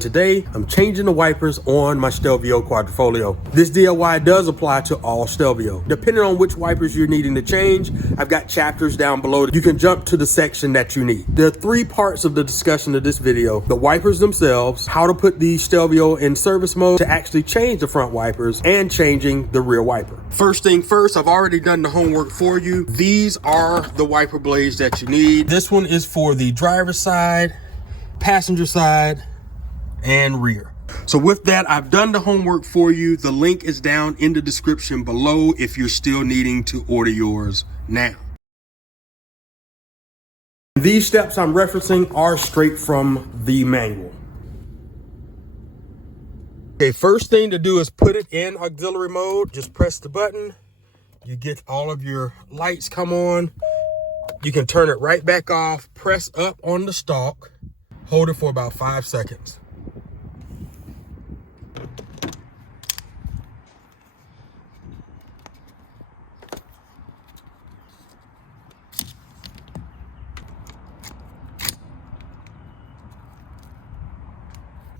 Today, I'm changing the wipers on my Stelvio Quadrifoglio. This DIY does apply to all Stelvio. Depending on which wipers you're needing to change, I've got chapters down below. You can jump to the section that you need. There are 3 parts of the discussion of this video: the wipers themselves, how to put the Stelvio in service mode to actually change the front wipers, and changing the rear wiper. First thing first, I've already done the homework for you. These are the wiper blades that you need. This one is for the driver's side, passenger side, and rear. So with that, I've done the homework for you. The link is down in the description below if you're still needing to order yours now. These steps I'm referencing are straight from the manual. Okay, first thing to do is put it in auxiliary mode. Just press the button. You get all of your lights come on. You can turn it right back off. Press up on the stalk. Hold it for about 5 seconds.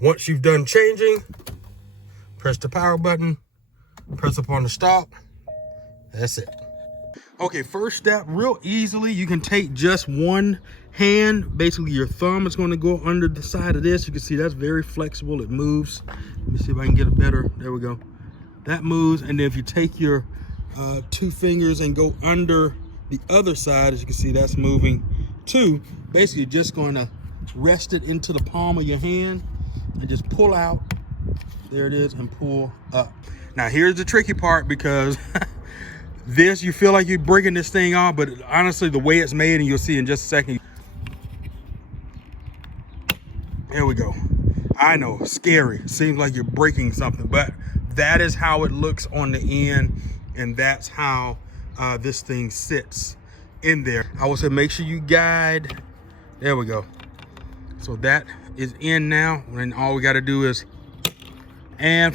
Once you've done changing, press the power button, press upon the stop. That's it. Okay, first step, real easily, you can take just one hand. Basically, your thumb is going to go under the side of this. You can see that's very flexible. It moves. Let me see if I can get it better. There we go. That moves. And then if you take your 2 fingers and go under the other side, as you can see, that's moving too. Basically, you're just going to rest it into the palm of your hand and just pull out. There it is, and pull up. Now here's the tricky part, because this, you feel like you're breaking this thing off, but honestly, the way it's made, and you'll see in just a second. There we go. I know, scary. Seems like you're breaking something, but that is how it looks on the end, and that's how this thing sits in there. I would say make sure you guide. There we go. So that is in now, and all we got to do is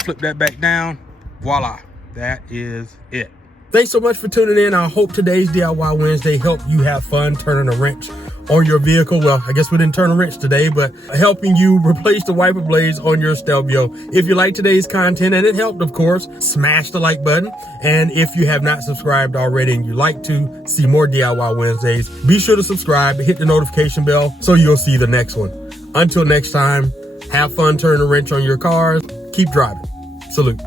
flip that back down. Voila, that is it. Thanks so much for tuning in. I hope today's DIY Wednesday helped you have fun turning a wrench on your vehicle. Well, I guess we didn't turn a wrench today, but helping you replace the wiper blades on your Stelvio. If you like today's content, and it helped, of course, smash the like button. And if you have not subscribed already and you'd like to see more DIY Wednesdays, be sure to subscribe and hit the notification bell so you'll see the next one. Until next time, have fun turning a wrench on your cars. Keep driving. Salute.